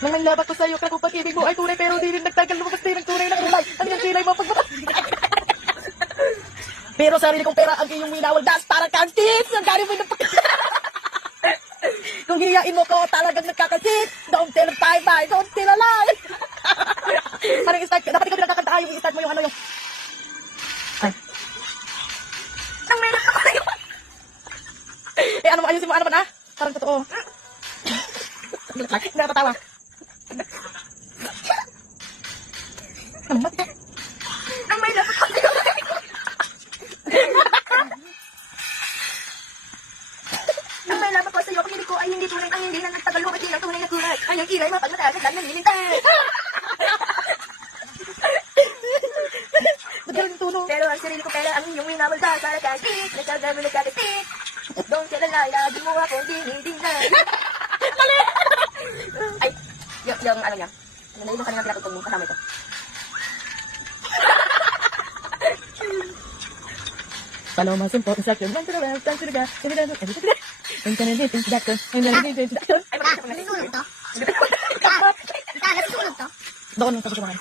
Nang nanglabat ko sa'yo, kung pag-ibig mo ay tunay, pero di rin nagtagal lumabas din ang tunay na kulay. Ang iyong kilay mo pagbakas. Pero sarili kong pera ang iyong winawaldas para kantit. Ang gano'n mo yung kung hiyain mo ko, talagang nagkakasit. Don't tell bye-bye, don't tell a lie. Parang start ka. Dapat ikaw pinagkakanta yung i-start mo yung ano yung... Ay. Ang may nakakayo. Eh, ano mo, ayusin mo, ano ba na? Parang totoo. Nakakatawa. Ang mata. Ang may nakakayo. Ang may laban ko sa'yo, pag ko ay hindi tunay ang hindi na nagtagal lumaki ng tunay na kulay. Ang iyong kilay mo pag mataas at lang nalilintay. Magaling tuno. Pero ang sarili ko pera ang inyong winawalda para kahit nagtagal mo nagkakasit. Don't tell a lie, lagi mo akong dinidinay. Mali! Ay, yung ano niya. Nanailong ka na nga pinatutong mo, kasama ito. Follow my simple instruction. Run to the left, run to the back, to the left, to the left. And then it is that one, and then it is that one. Ay, magkakasama na. Nasusunog to? Nasusunog to? Doon nung tapos kumain.